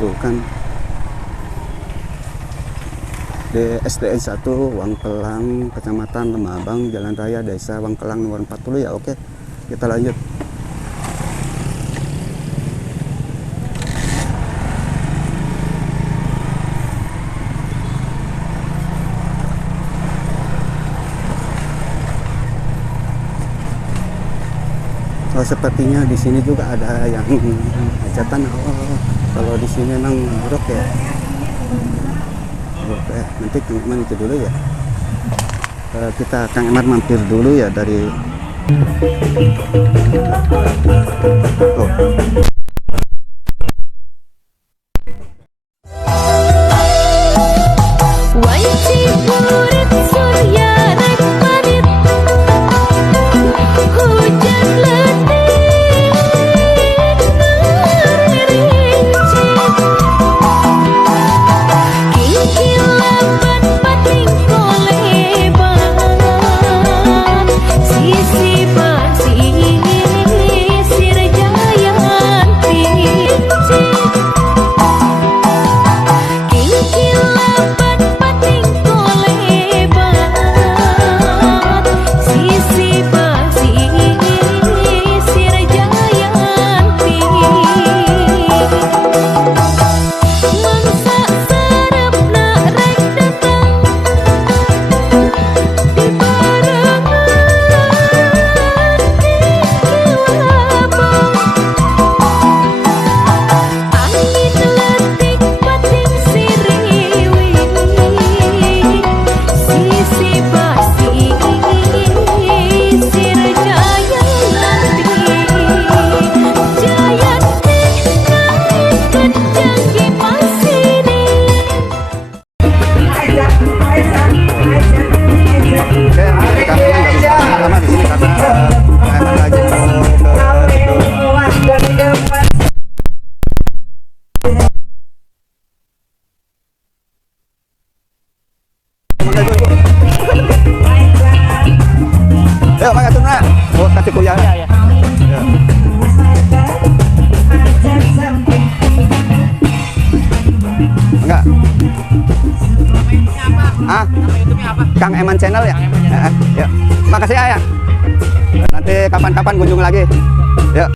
tuh kan di SDN 1 Wangkelang, Kecamatan Lemabang, Jalan Raya Desa Wangkelang nomor 40 ya. Oke, kita lanjut. Oh, sepertinya di sini juga ada yang hajatan. Oh, kalau di sini memang buruk ya. Oke, nanti Kang Eman itu dulu ya. Kita Kang Eman mampir dulu ya dari. Oh. Ayo, Pak Gatuna, buat kasih kuliah. Ya. Enggak. Ah, nama YouTube-nya apa? Kang Eman Channel ya. Ya. Makasih ya. Nanti kapan-kapan kunjung lagi. Ya.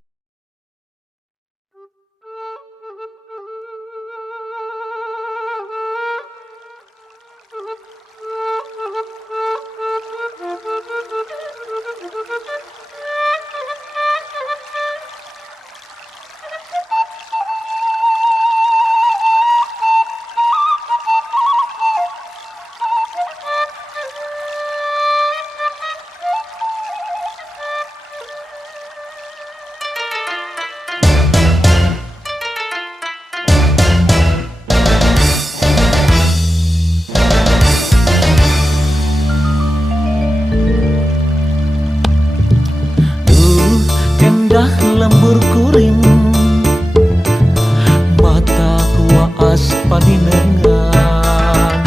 Lembur kuring mata kuas padinengan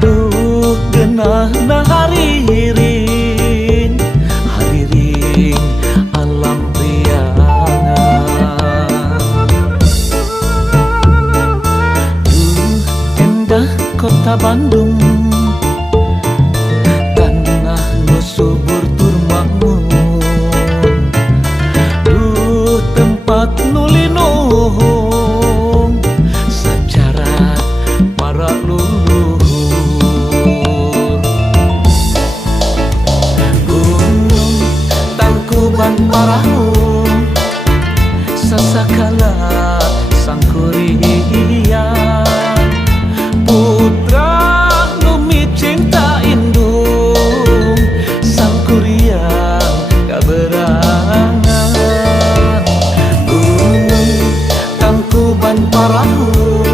duh genah na hariring alam priangan duh endah kota Bandung tanah nu subur tur makmur nulinung secara para leluhur Gunung Tangkuban Parahu sasakala sangkuriang putra numi cinta indung sangkuriang kaberangan Parahu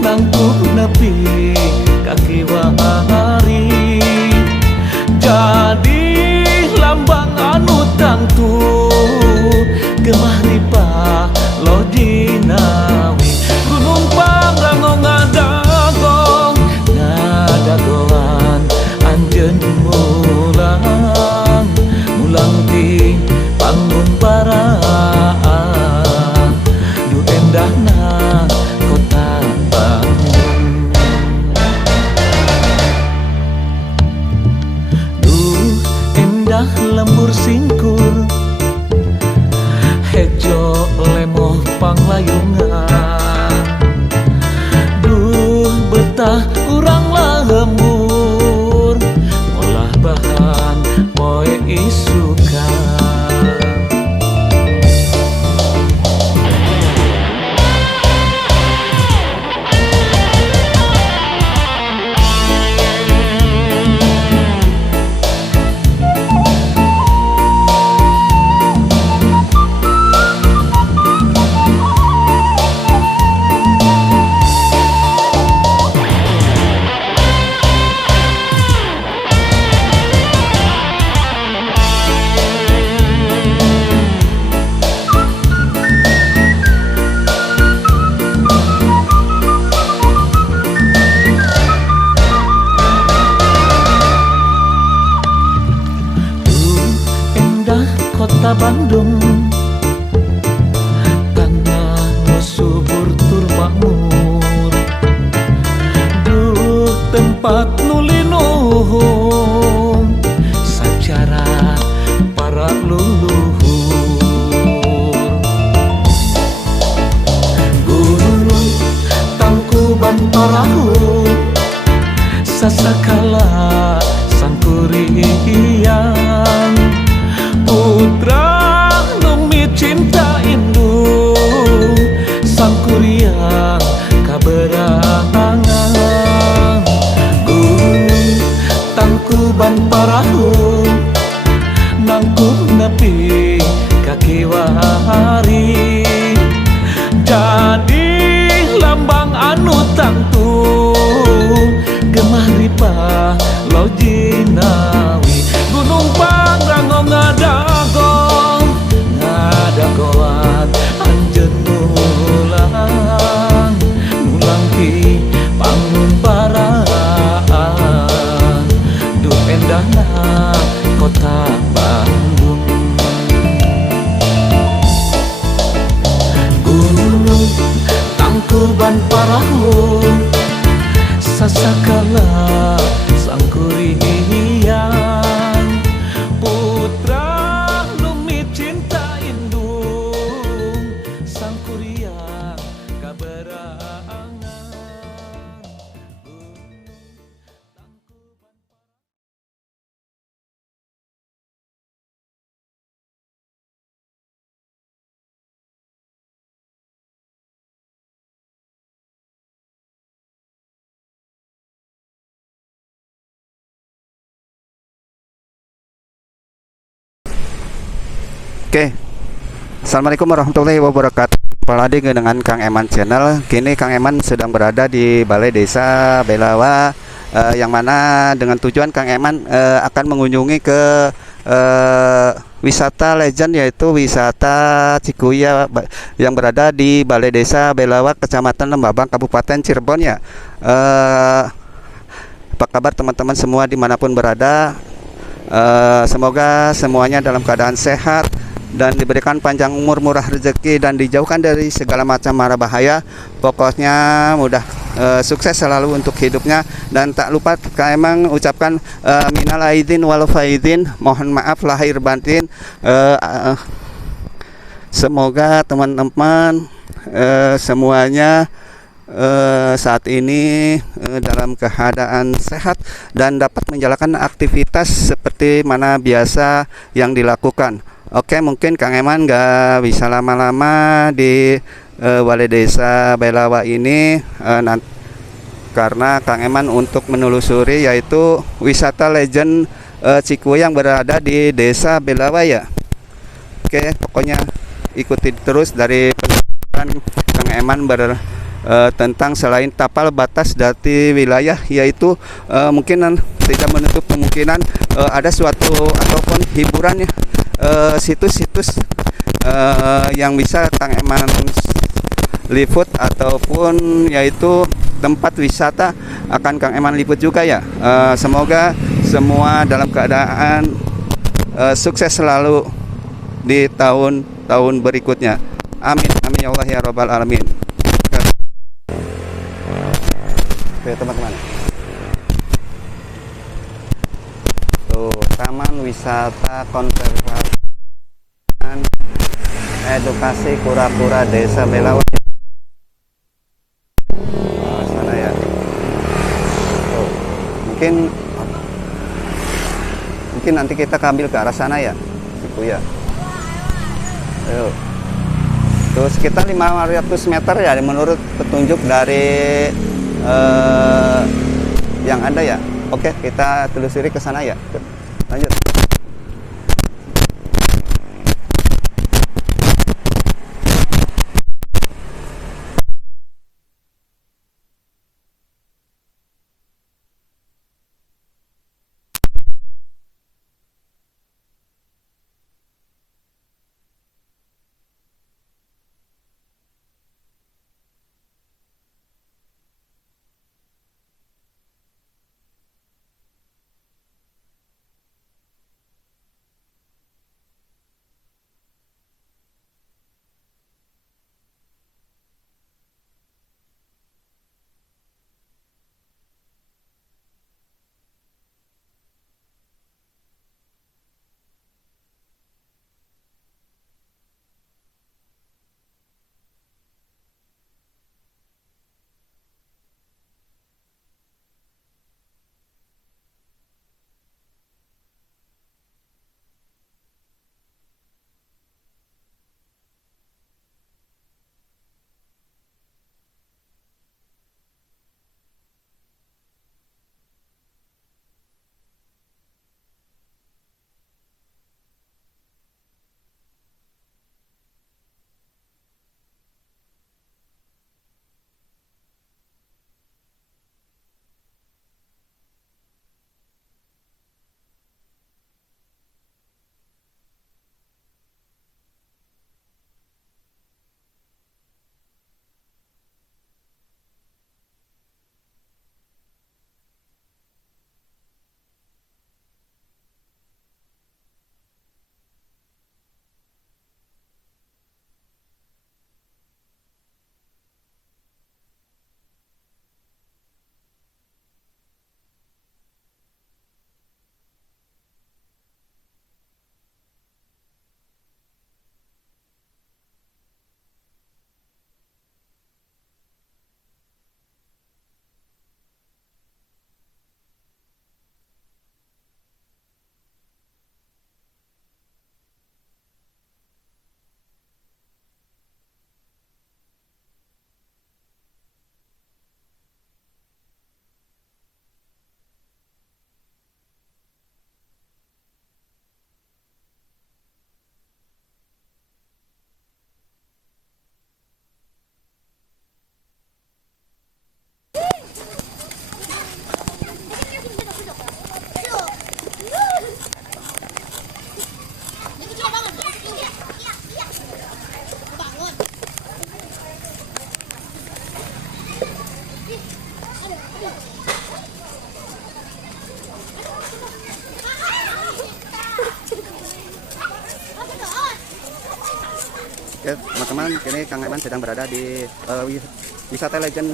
nangkup nepi kaki wahari jadi lambang anu tangtu gemah ripah lodinawi dayungan. Duh betah urang lembur ngolah bahan poe isukan. Kota Bandung, tanah nu subur tur makmur. Duh tempat nu linuhung sajarah para luluhur. Gunung Tangkuban Parahu sasakala sangkuriang. Putra numi cinta indung sangkuriang kaberangan. Gunung Tangkuban Parahu nangkung nepi kakiwari, jadi lambang anu tangtung gemah ripah lojinawi. Gunung Pangrango ngadagoan anjeun mulang ti pangumparaan. Duh endahna kota Bandung. Gunung Tangkuban Parahu sasakala sangkuriang. Putra numi cinta indung sangkuriang kaberangan. Oke. Assalamualaikum warahmatullahi wabarakatuh. Kembali lagi dengan Kang Eman Channel. Kini Kang Eman sedang berada di Balai Desa Belawa, yang mana dengan tujuan Kang Eman akan mengunjungi ke wisata legend, yaitu wisata Cikuya yang berada di Balai Desa Belawa, Kecamatan Lembabang, Kabupaten Cirebon ya. Apa kabar teman-teman semua dimanapun berada? Semoga semuanya dalam keadaan sehat dan diberikan panjang umur, murah rezeki, dan dijauhkan dari segala macam mara bahaya. Pokoknya mudah sukses selalu untuk hidupnya. Dan tak lupa Kang Eman ucapkan minal aidin wal faizin, mohon maaf lahir batin. Semoga teman-teman semuanya saat ini dalam keadaan sehat dan dapat menjalankan aktivitas seperti mana biasa yang dilakukan. Oke, mungkin Kang Eman nggak bisa lama-lama di Balai Desa Belawa ini, karena Kang Eman untuk menelusuri yaitu wisata legend Cikuya yang berada di Desa Belawa ya. Oke, pokoknya ikuti terus dari penjelasan Kang Eman tentang selain tapal batas dari wilayah, yaitu mungkin tidak menutup kemungkinan ada suatu ataupun hiburan ya, situs-situs yang bisa Kang Eman liput ataupun yaitu tempat wisata akan Kang Eman liput juga ya. Semoga semua dalam keadaan sukses selalu di tahun-tahun berikutnya. Amin amin ya Allah ya Rabbal alamin. Oke teman-teman, tuh Taman Wisata Konservasi Edukasi Kura-Kura Desa Belawa. mungkin nanti kita ambil ke arah sana ya, Ibu ya. Ayo. Terus sekitar 500 meter ya menurut petunjuk dari yang ada ya. Oke, kita telusuri ke sana ya. Lanjut. Oke, teman-teman, kini Kang Eman sedang berada di wisata legend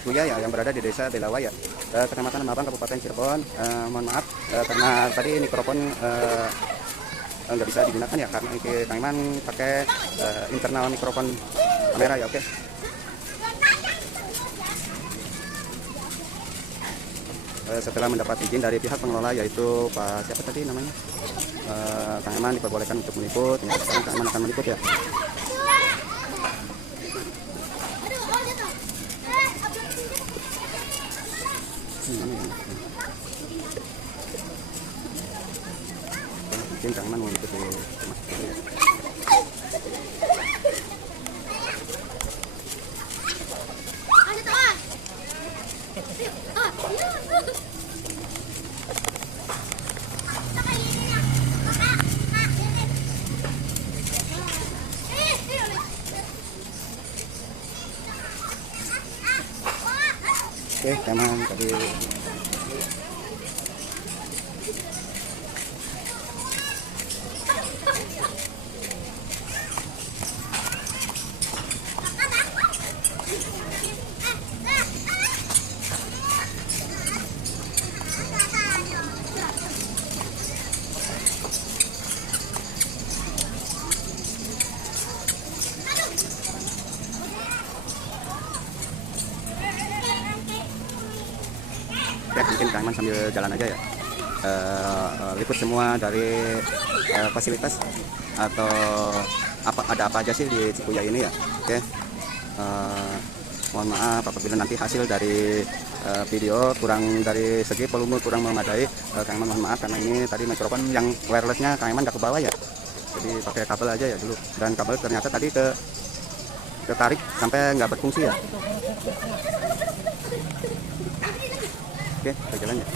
Cikuya ya, yang berada di Desa Belawai ya, Kecamatan Mabang, Kabupaten Cirebon. Mohon maaf karena tadi mikrofon nggak bisa digunakan ya, karena Kang Eman pakai internal mikrofon kamera ya. Oke. Setelah mendapat izin dari pihak pengelola, yaitu Pak siapa tadi namanya, Kang Eman diperbolehkan untuk meliput. Ya, sekarang Kang Eman akan meliput ya. Mungkin Kang Eman mau meliput di Oke, teman tadi Oke, mungkin Kang Iman sambil jalan aja ya. Liput semua dari fasilitas atau ada apa aja sih di Cikuya ini ya. Oke. Mohon maaf apabila nanti hasil dari video kurang dari segi volume kurang memadai. Kang Iman mohon maaf karena ini tadi mikrofon yang wirelessnya Kang Iman nggak ke bawah ya. Jadi pakai kabel aja ya dulu. Dan kabel ternyata tadi ketarik sampai nggak berfungsi ya. Oke, kita jalan ya.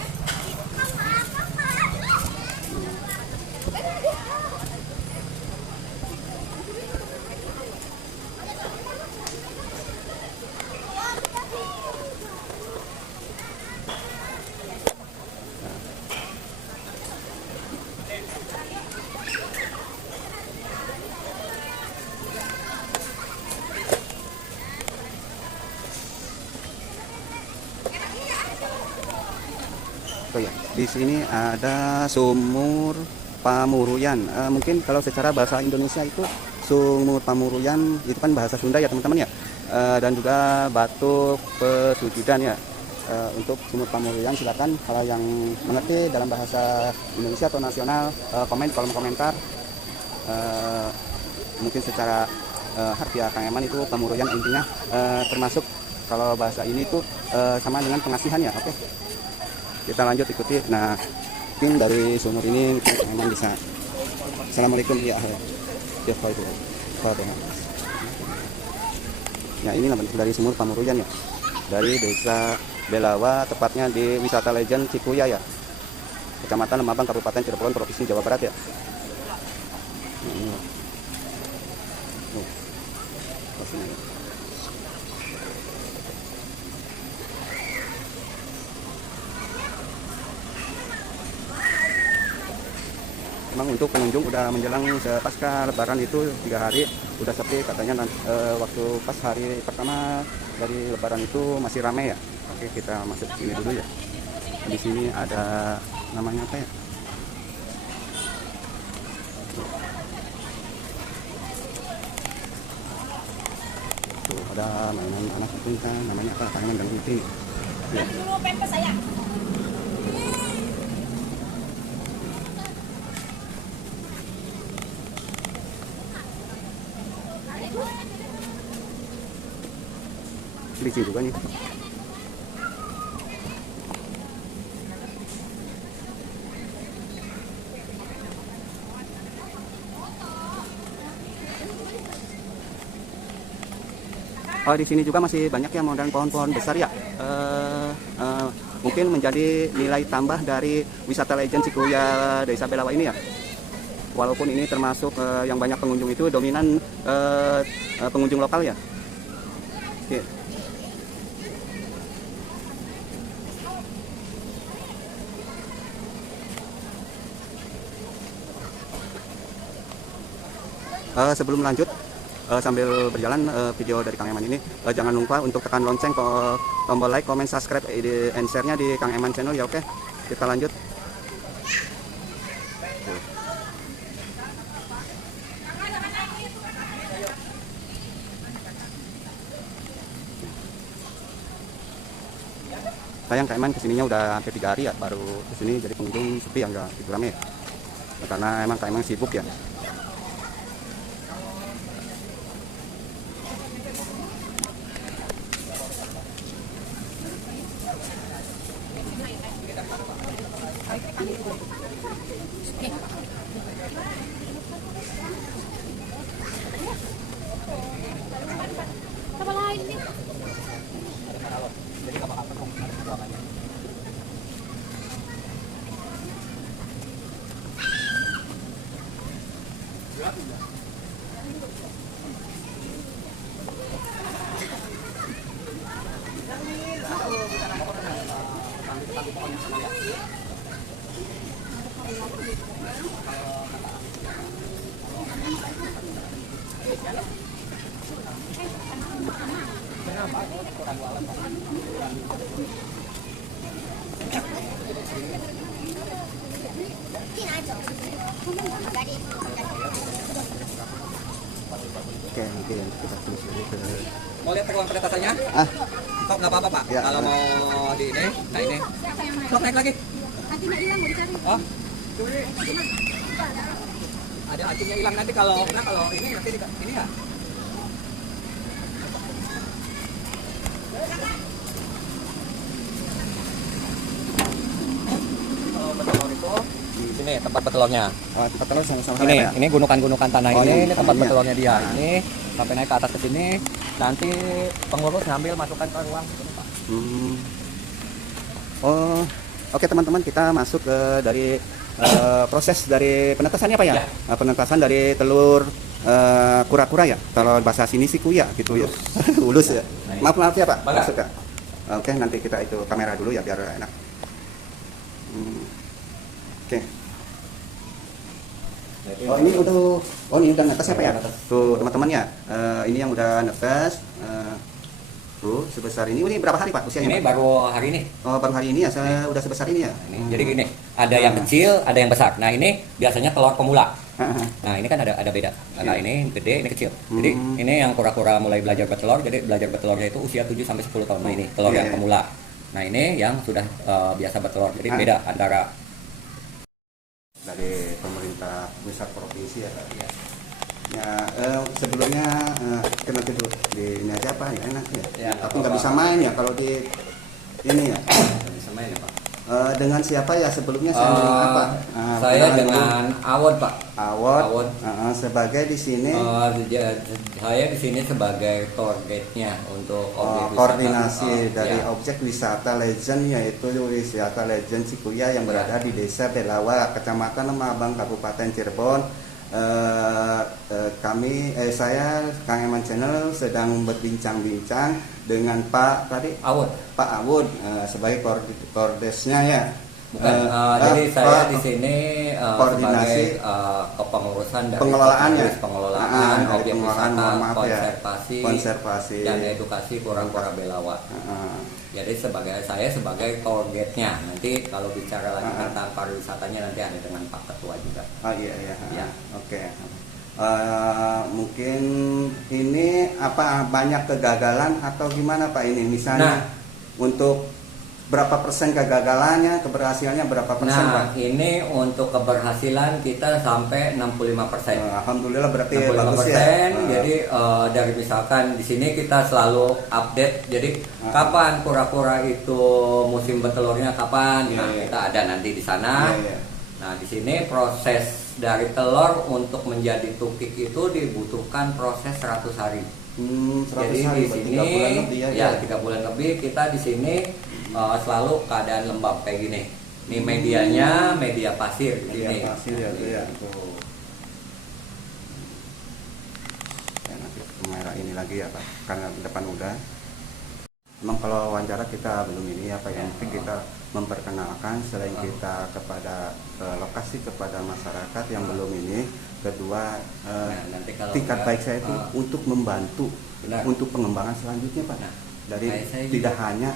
Oh ya, di sini ada sumur Pamuruyan. Mungkin kalau secara bahasa Indonesia itu sumur Pamuruyan itu kan bahasa Sunda ya teman-teman ya. Dan juga batu pesujudan ya. Untuk sumur Pamuruyan silakan kalau yang mengerti dalam bahasa Indonesia atau nasional komen di kolom komentar. Mungkin secara harfiah Kang Iman itu Pamuruyan intinya termasuk kalau bahasa ini itu sama dengan pengasihan ya. Oke. Kita lanjut ikuti. Nah, mungkin dari sumur ini mungkin Kang Iman bisa. Assalamualaikum ya. Ya, ya ini dari sumur Pamuruyan ya. Dari Desa Belawa, tepatnya di Wisata Legend Cikuya ya. Kecamatan Lemabang, Kabupaten Cirebon, Provinsi Jawa Barat ya. Nah, ini. Memang untuk pengunjung udah menjelang pasca lebaran itu 3 hari udah sepi katanya. Waktu pas hari pertama dari lebaran itu masih ramai ya. Oke, kita masuk sini dulu ya. Di sini ada namanya apa ya? Tuh, ada mainan anak itu kan namanya apa? Tangan dan itu. Ya. Dulu pempes saya. Di sini juga nih. Oh, di sini juga masih banyak ya modern pohon-pohon besar ya. Mungkin menjadi nilai tambah dari wisata Legend Cikuya Desa Belawa ini ya. Walaupun ini termasuk yang banyak pengunjung itu dominan pengunjung lokal ya. Oke. Sebelum lanjut sambil berjalan video dari Kang Eman ini, jangan lupa untuk tekan lonceng, tombol like, comment, subscribe, and share-nya di Kang Eman channel ya. Oke, kita lanjut. Sayang Kang Eman kesininya udah hampir 3 hari ya, baru kesini jadi pengunjung sepi ya, nggak gitu rame ya. Karena emang Kang Eman sibuk ya. Apa lain nih? Oke, mungkin kita terus dulu ke Mau lihat ruang penetasannya? ah Sok nggak apa-apa Pak. Ya. Kalau mau di ini, nah ini. Sok naik lagi. Nanti nak hilang mau dicari. Oh. Ada acingnya hilang nanti kalau ini nanti ini ya. Kalau betelor itu di sini tempat betelornya. tempat telur sama-sama Ini, apa ya? ini gunungan-gunungan tanah Oh, ini ini tempat tanahnya. betelornya dia. Ah. Ini sampai naik ke atas ke sini. Nanti pengurus ngambil masukkan ke ruang gitu, Pak. Hmm. Oh, oke teman-teman, kita masuk ke dari proses dari penetasannya apa ya? Ya. Penetasan dari telur kura-kura ya. Kalau bahasa sini sih kuya gitu ya. Ulus ya. Nah, ini. Maaf ya Pak. Bangga. Masuk ya. Oke, nanti kita itu kamera dulu ya biar enak. Oke. Oh ini udah netes apa ya? Udah netes. Tuh teman-teman ya. Ini yang udah netes. Tuh sebesar ini. Ini berapa hari Pak usianya? Ini Pak? baru hari ini. Oh baru hari ini ya. Saya udah sebesar ini ya. Ini. Jadi gini, ada yang kecil, ada yang besar. Nah ini biasanya telur pemula. Nah ini kan ada beda. Nah ini gede, ini kecil. Jadi ini yang kura-kura mulai belajar bertelur. Jadi belajar bertelurnya itu usia 7 sampai 10 tahun. Nah ini telur Iya, yang iya. pemula. Nah ini yang sudah biasa bertelur. Jadi Ah. beda antara Dari pemerintah pusat provinsi ya Pak. ya, Ya sebelumnya kita nanti dulu di ini aja apa ya enak ya. Ya, Tapi nggak apa-apa. bisa main ya kalau di ini ya. bisa main ya Pak. Dengan siapa ya sebelumnya saya dengan apa? Saya kenalan dulu. dengan Awon Pak. Awot. Awot. Sebagai di sini Saya di sini sebagai tour guide-nya untuk objek wisata. koordinasi dari ya. objek wisata legend yaitu wisata legend Cikuya yang berada di Desa Belawa, Kecamatan Lemabang, Kabupaten Cirebon. Saya Kang Eman Channel sedang berbincang-bincang dengan Pak Awon. Pak Awud sebagai kordesnya ya. Bukan, jadi saya di sini koordinasi sebagai kepengurusan dari pengelolaannya. pengelolaan Dari objek pengelolaan, wisata, mohon maaf ya. konservasi, Konservasi. dan edukasi kura-kura Belawa. Jadi saya sebagai tour guide-nya. Nanti kalau bicara lagi tentang pariwisatanya nanti ada dengan Pak Ketua juga. Oh iya iya. Ya. Oke. Mungkin ini apa banyak kegagalan atau gimana Pak ini misalnya untuk berapa persen kegagalannya, keberhasilannya berapa persen Pak? Nah, ini untuk keberhasilan kita sampai 65%. Alhamdulillah berarti 65%. bagus ya. Jadi dari misalkan di sini kita selalu update. Jadi kapan kura-kura itu musim bertelurnya kapan? Nah, Iya. kita ada nanti di sana. Iya. Nah, di sini proses dari telur untuk menjadi tukik itu dibutuhkan proses 100 hari. 100 Jadi hari, di berarti sini 3 bulan lebih ya. ya 3 bulan lebih kita di sini selalu keadaan lembab kayak gini. Ini medianya media pasir di Media sini. pasir ya, tuh ya. Tuh. Ya, nanti kamera ini lagi ya Pak, karena depan udah. Memang kalau wawancara kita belum ini apa yang penting kita memperkenalkan selain kita kepada lokasi kepada masyarakat yang belum ini. Kedua Nanti kalau tingkat enggak, baik saya itu untuk membantu benar. untuk pengembangan selanjutnya Pak. Nah, Dari kayak saya tidak hanya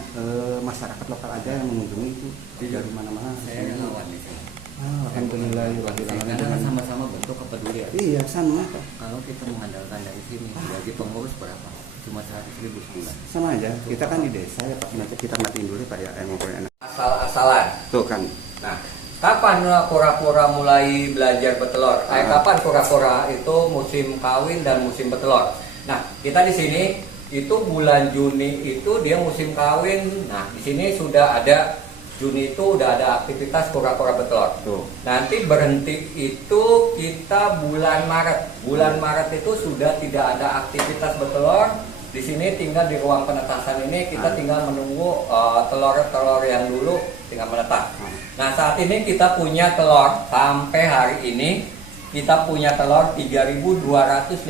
masyarakat lokal aja yang mengunjungi itu, dari mana-mana. saya relawan di sini. Alhamdulillah ya Karena kan sama-sama bentuk kepedulian. Iya sama Pak. Kalau kita mengandalkan dari sini, gaji pengurus berapa? Cuma 100.000 sebulan. Sama aja. Kita kan di desa ya Pak. Nanti kita matiin dulu Pak ya yang ngobrolnya enak. Asal-asalan. Tuh kan. Nah, kapan kura-kura mulai belajar bertelur? Kapan kura-kura itu musim kawin dan musim bertelur? Nah, kita di sini itu bulan Juni itu dia musim kawin. Nah, di sini sudah ada Juni itu udah ada aktivitas kura-kura bertelur. Tuh. Nanti berhenti itu kita bulan Maret. Bulan Maret itu sudah tidak ada aktivitas bertelur. Di sini tinggal di ruang penetasan ini kita tinggal menunggu telur-telur yang dulu tinggal menetas. Nah, saat ini kita punya telur sampai hari ini kita punya telur 3.259.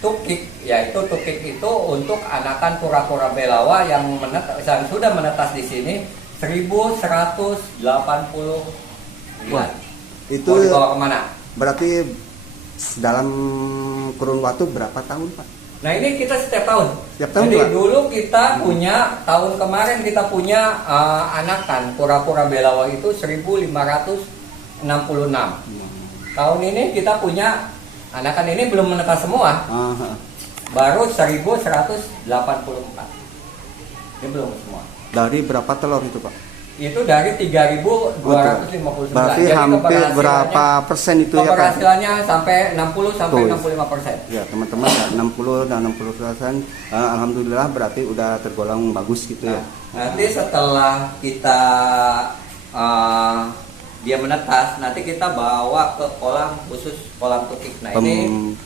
Tukik, yaitu tukik itu untuk anakan kura-kura Belawa yang sudah menetas di sini 1.180. Wah, itu Mau dibawa kemana? berarti dalam kurun waktu berapa tahun Pak? Nah ini kita setiap tahun. Setiap tahun, Jadi Pak? dulu kita punya tahun kemarin kita punya anakan kura-kura Belawa itu 1.566. Tahun ini kita punya anakan ini belum menetas semua, Ah, baru 1184. Ini belum semua. dari berapa telur itu Pak? Itu dari 3.259. Berarti Jadi hampir keberhasilannya- berapa persen itu ya Pak? Keberhasilannya sampai 60 sampai Tuh. 65%. Ya teman-teman ya 60 dan 60%, alhamdulillah berarti udah tergolong bagus gitu ya. Nanti setelah kita dia menetas, nanti kita bawa ke kolam khusus kolam tukik. Nah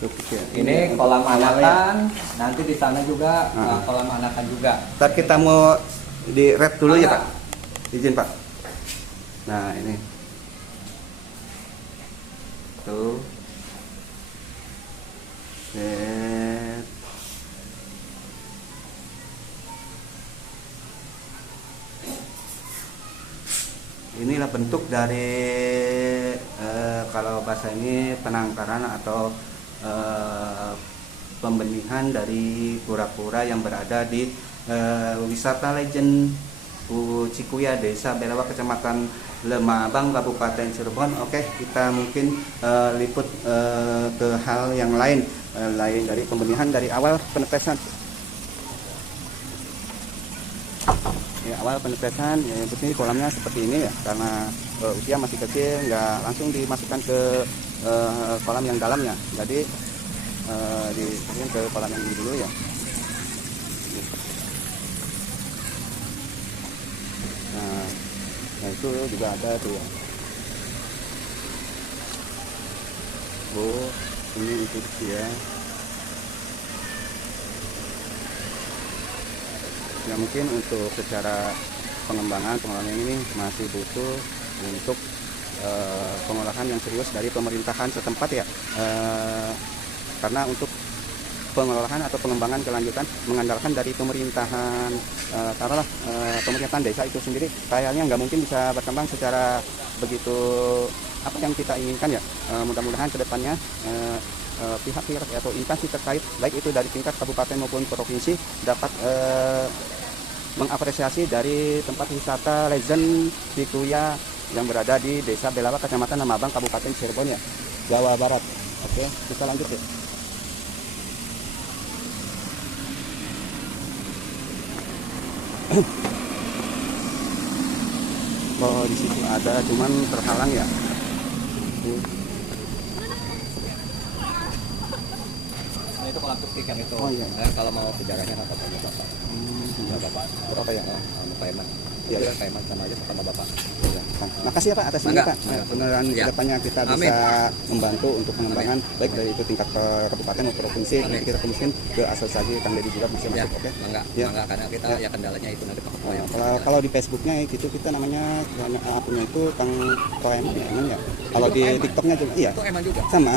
Tukik ya. ini kolam anakan, nanti di sana juga kolam anakan juga. Ntar kita mau di red dulu ya Pak. Izin Pak. Nah ini. Tuh. Set. Inilah bentuk dari kalau bahasa ini penangkaran atau pembenihan dari kura-kura yang berada di wisata legend Cikuya, Desa Belawa, Kecamatan Lemabang, Kabupaten Cirebon. Oke, kita mungkin liput ke hal yang lain, lain dari pembenihan dari awal penetesan. Ya, awal penetesan, ya, yang penting kolamnya seperti ini ya, karena usia masih kecil, nggak langsung dimasukkan ke kolam yang dalamnya. Jadi dimasukin ke kolam yang ini dulu ya. Nah itu juga ada tuh ya. Ini itu dia. Ya mungkin untuk secara pengembangan ini masih butuh untuk pengolahan yang serius dari pemerintahan setempat ya. Karena untuk pengelolaan atau pengembangan kelanjutan mengandalkan dari pemerintahan taruhlah pemerintahan desa itu sendiri kayaknya nggak mungkin bisa berkembang secara begitu apa yang kita inginkan ya. Mudah-mudahan kedepannya pihak-pihak atau instansi terkait baik itu dari tingkat kabupaten maupun provinsi dapat mengapresiasi dari tempat wisata legend Cikuya yang berada di Desa Belawa, Kecamatan Lemabang, Kabupaten Cirebon ya, Jawa Barat. Oke, kita lanjut ya. Oh, di situ ada, cuman terhalang ya. Nah, itu kolam tukik yang itu. Oh, iya. Nah, kalau mau sejarahnya apa tanya bapak? Ya bapak. Berapa ya? Pak Eman. Iya. Pak Eman sama aja sama bapak. Ya. Makasih ya Pak atas ini Mangga, Pak. mangga. Beneran Ya. kedepannya kita Amin. bisa membantu untuk pengembangan baik dari itu tingkat ke kabupaten maupun provinsi. Amin. Nanti kita mungkin ke asosiasi Kang Deddy juga bisa Ya, masuk. Oke. mangga, Ya. mangga karena kita Ya. ya kendalanya itu nanti Pak. Kalau di Facebooknya gitu kita namanya akunnya itu Kang Koeman ya, Eman ya. Kalau di TikToknya juga iya Itu Eman juga. sama.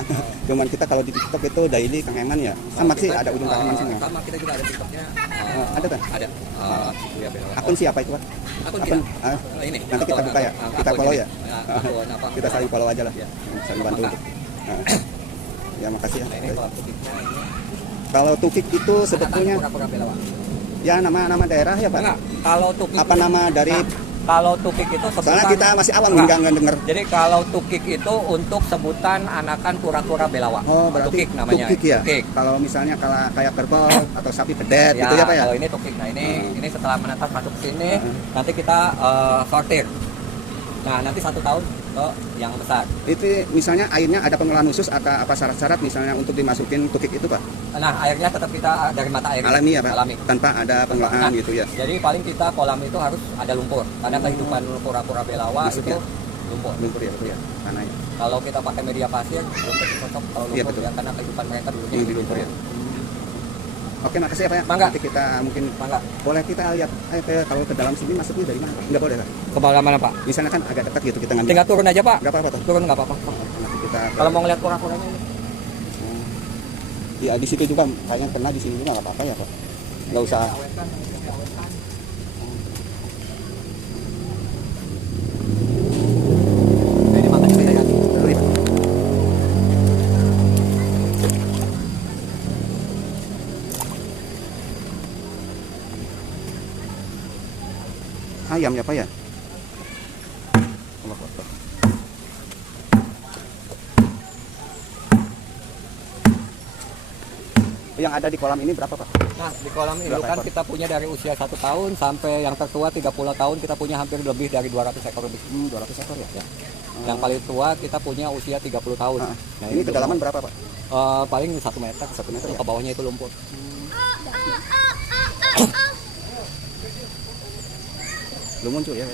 Cuman kita kalau di TikTok itu daily Kang Eman ya. Sama sih ada ujung Kang Eman semua. Sama kita juga ada TikToknya. Ada kan? Ada. Cikuya Belawa. Akun siapa itu Pak? Akun kita. Ini. Nanti kita buka ya. Kita Akun follow ini. ya. Akun apa? Kita saling follow aja lah. Ya. Saling bantu. Mangga. Ya makasih ya. Nah, ini kolam tukiknya ini. Kalau Tukik itu sebetulnya Pura-pura Belawa. ya nama daerah ya Pak. Enggak, kalau tukik Apa nama dari? kalau tukik itu Soalnya sebutan kita masih awam Enggak. nggak dengar. Jadi kalau tukik itu untuk sebutan anakan kura-kura Belawa. Oh berarti tukik namanya. Tukik ya. Tukik. Kalau misalnya kayak kerbau atau sapi pedet Ya, gitu ya Pak ya. kalau ini tukik. Nah, ini setelah menetas masuk ke sini, nanti kita sortir. Nah, nanti 1 tahun ke yang besar. Itu misalnya airnya ada pengolahan khusus atau apa syarat-syarat misalnya untuk dimasukin Tukik itu Pak? Nah, airnya tetap kita dari mata air. Alami ya Pak. Alami. Tanpa ada pengolahan Nah, gitu ya. Jadi paling kita kolam itu harus ada lumpur. Karena kehidupan kura-kura Belawa Masuknya? itu lumpur. Lumpur ya betul ya. Tanah ya. Kalau kita pakai media pasir belum tentu cocok kalau Iya, lumpur betul. ya, karena kehidupan mereka dulunya Yang di lumpur ya. Oke makasih ya Pak ya. Mangga. Nanti kita mungkin Mangga. boleh kita lihat kalau ke dalam sini masuknya dari mana? Enggak boleh Pak. Ke bawah mana, Pak? Misalnya kan agak dekat gitu kita ngambil. Tinggal turun aja, Pak. Enggak apa-apa tuh. Turun nggak apa-apa. Nanti kita Kalau mau ngeliat kura-kuranya ini. ya di situ juga kayaknya kena di sini juga nggak apa-apa ya Pak. Nggak usah. Nah, ini makanya kita ganti. Ayam ya Pak ya. Allahu Akbar. Yang ada di kolam ini berapa Pak? Nah, di kolam Berapa indukan ekor? kita punya dari usia 1 tahun sampai yang tertua 30 tahun kita punya hampir lebih dari 200 ekor lebih. 200 ekor ya? Ya. Yang paling tua kita punya usia 30 tahun. Ah, ini kedalaman berapa Pak? Paling 1 meter. 1 meter ya? Ke bawahnya itu lumpur. Belum muncul ya?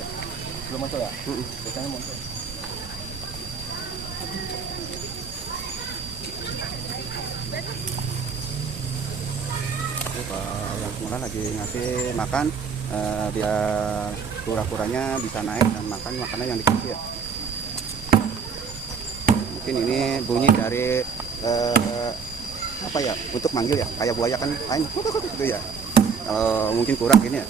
Belum muncul ya? Biasanya muncul. Yang semula lagi ngasih makan biar kura-kuranya bisa naik dan makan makanan yang dikasih ya. Mungkin ini bunyi dari apa ya, untuk manggil ya, kayak buaya kan lain gitu ya. Kalau mungkin kurang gini ya.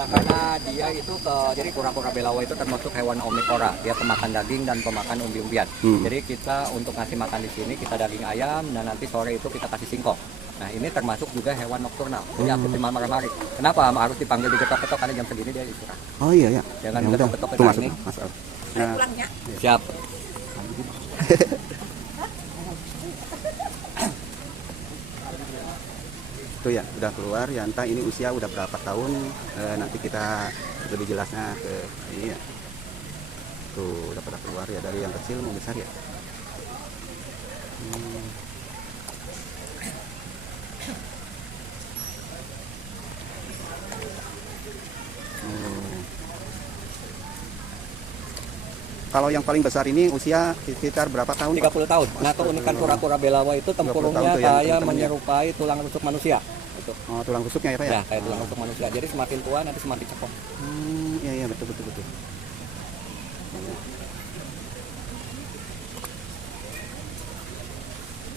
Nah, karena dia itu jadi kura-kura belawa itu termasuk hewan omnivora. Dia pemakan daging dan pemakan umbi-umbian. Jadi kita untuk ngasih makan di sini kita daging ayam dan nanti sore itu kita kasih singkong. Nah, ini termasuk juga hewan nokturnal. Jadi aktif di malam hari. Kenapa harus dipanggil digetok-getok karena jam segini dia istirahat. Oh iya ya. Jangan Ya udah, getok-getok itu masuk ini. masuk. Nah, Siap. itu ya udah keluar ya, entah ini usia udah berapa tahun, nanti kita lebih jelasnya ke ini ya. Tuh udah pada keluar ya, dari yang kecil mau besar ya. Kalau yang paling besar ini usia sekitar berapa tahun Pak? 30 tahun. Nah, keunikan kura-kura belawa itu 30 tempurungnya tahun tuh ya, kayak teman-teman ya. menyerupai tulang rusuk manusia. Itu. Oh, tulang rusuknya ya Pak ya? Ya, kayak tulang rusuk manusia. Jadi semakin tua nanti semakin cekok. Iya iya betul betul betul.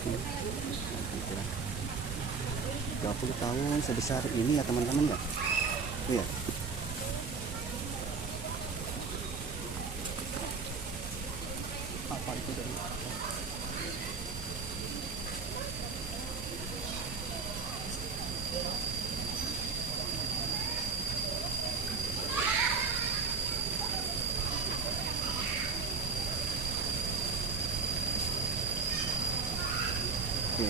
Hmm. 20 tahun sebesar ini ya teman-teman ya. Iya. Apa itu dari? Oke.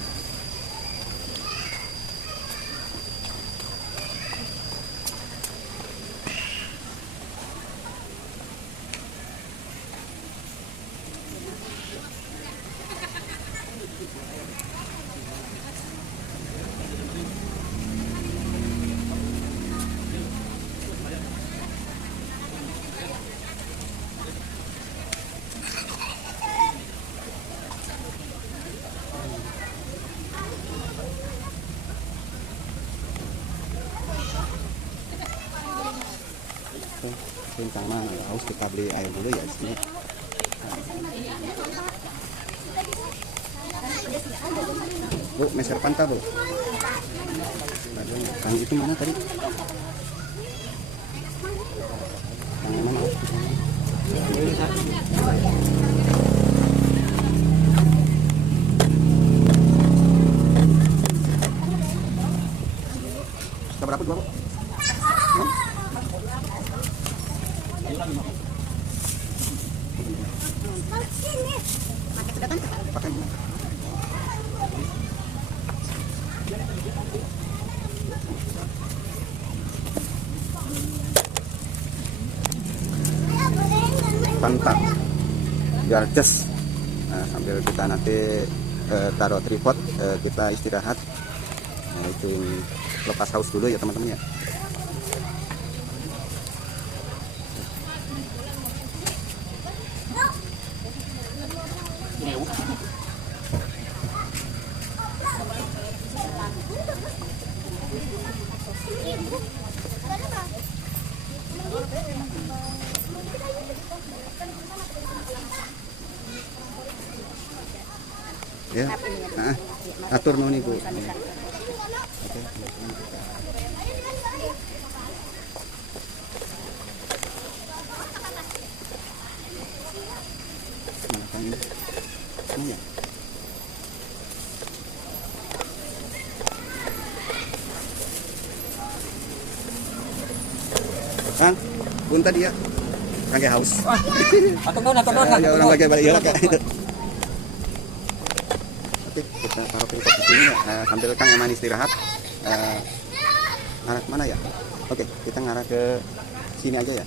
Bintang mana ya, harus kita beli air dulu ya di sini. Bu, meser panta bu. Yang itu mana tadi? Yang mana? Berapa dua bu? Pakai. Pantat biar jas. Nah, sambil kita nanti taruh tripod, kita istirahat. Nah, itu lepas haus dulu ya teman-teman ya. Ya, atur mau nih bu. Oke. Mana ya? Kang, pun tadi ya, kangge haus. Atau non, Ya orang lagi balik ya. Oke, kita taruh tripod di sini sambil Kang Eman istirahat. Ngarah kemana ya? Oke, kita ngarah ke sini aja ya.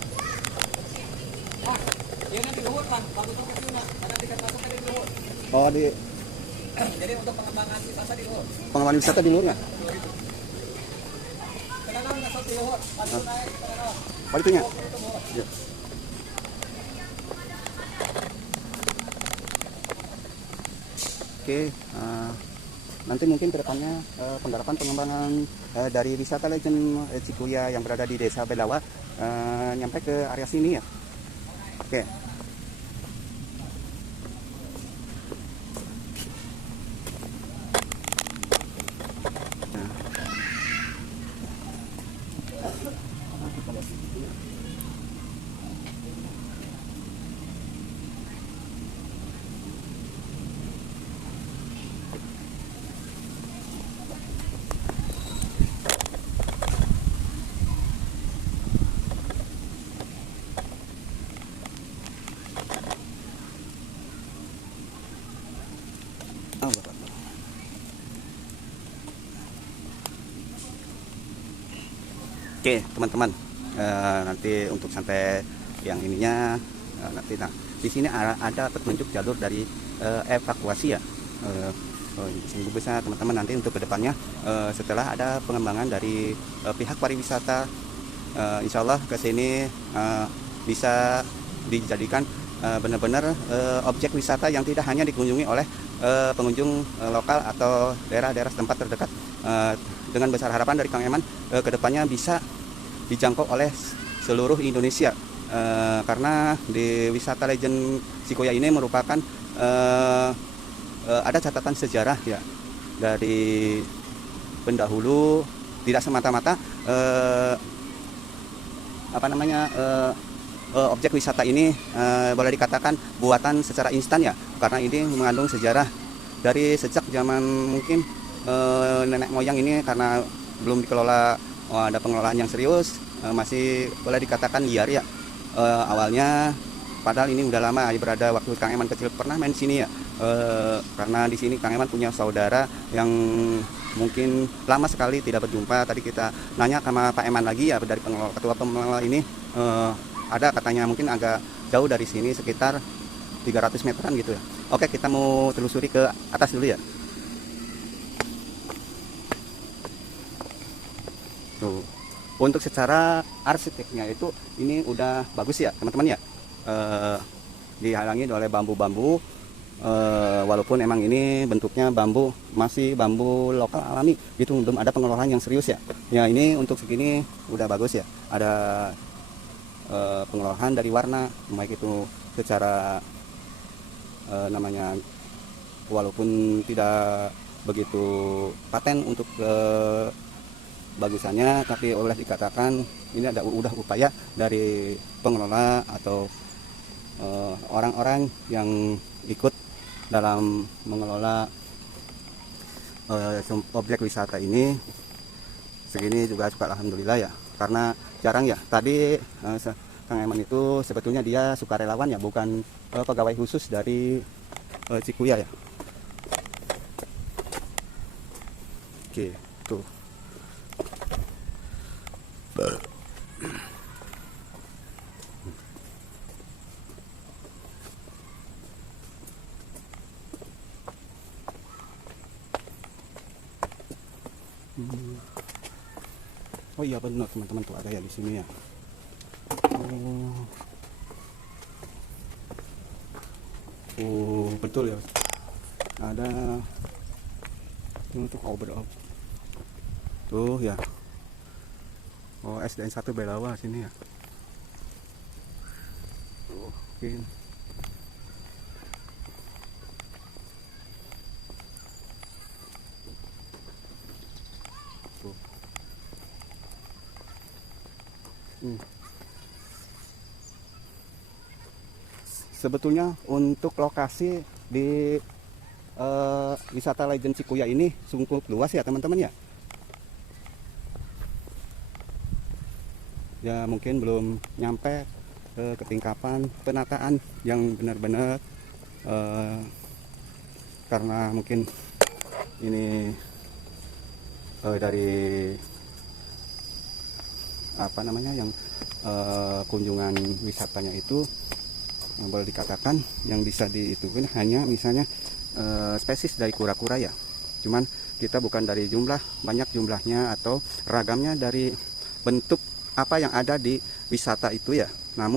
Oh, di Jadi untuk pengembangan wisata di luar. pengembangan wisata di luar nggak? Oh, itunya. Ya. Oke, nanti mungkin kedepannya penggarapan pengembangan dari wisata Legend Cikuya yang berada di Desa Belawa nyampe ke area sini ya. Oke. Oke teman-teman, nanti untuk sampai yang ininya nanti di sini ada petunjuk jalur dari evakuasi ya. Sungguh besar teman-teman, nanti untuk kedepannya setelah ada pengembangan dari pihak pariwisata, insya Allah ke sini bisa dijadikan benar-benar objek wisata yang tidak hanya dikunjungi oleh pengunjung lokal atau daerah-daerah tempat terdekat. Dengan besar harapan dari Kang Eman kedepannya bisa dijangkau oleh seluruh Indonesia, karena di wisata Legend Cikuya ini merupakan ada catatan sejarah ya dari pendahulu, tidak semata-mata objek wisata ini boleh dikatakan buatan secara instan ya, karena ini mengandung sejarah dari sejak zaman mungkin nenek moyang ini, karena belum dikelola ada pengelolaan yang serius, masih boleh dikatakan liar ya awalnya. Padahal ini udah lama berada, waktu Kang Eman kecil pernah main sini ya, karena di sini Kang Eman punya saudara yang mungkin lama sekali tidak berjumpa. Tadi kita nanya sama Pak Eman lagi ya, dari ketua pengelola ini, ada katanya mungkin agak jauh dari sini, sekitar 300 meteran gitu ya. Oke, kita mau telusuri ke atas dulu ya. Tuh. Untuk secara arsiteknya itu ini udah bagus ya teman-teman ya, dihalangi oleh bambu-bambu, walaupun emang ini bentuknya bambu, masih bambu lokal alami gitu, belum ada pengelolaan yang serius ya. Ya ini untuk segini udah bagus ya, ada pengelolaan dari warna, baik itu secara namanya walaupun tidak begitu paten untuk bagusannya, tapi boleh dikatakan ini ada udah upaya dari pengelola atau orang-orang yang ikut dalam mengelola objek wisata ini. Segini juga suka alhamdulillah ya, karena jarang ya. Tadi Kang Eman itu sebetulnya dia sukarelawan ya, bukan pegawai khusus dari Cikuya ya. Oke, tuh. Oh iya benar teman-teman, tuh ada ya di sini ya. Oh betul ya, ada untuk overall tuh ya. Oh SDN 1 Belawa sini ya. Oke. Sebetulnya untuk lokasi di wisata Legend Cikuya ini cukup luas ya teman-teman ya. Ya mungkin belum nyampe ketingkapan penataan yang benar-benar, karena mungkin ini dari apa namanya yang kunjungan wisatanya itu boleh dikatakan yang bisa diituin hanya misalnya spesies dari kura-kura ya. Cuman kita bukan dari jumlah banyak jumlahnya atau ragamnya dari bentuk apa yang ada di wisata itu ya. Namun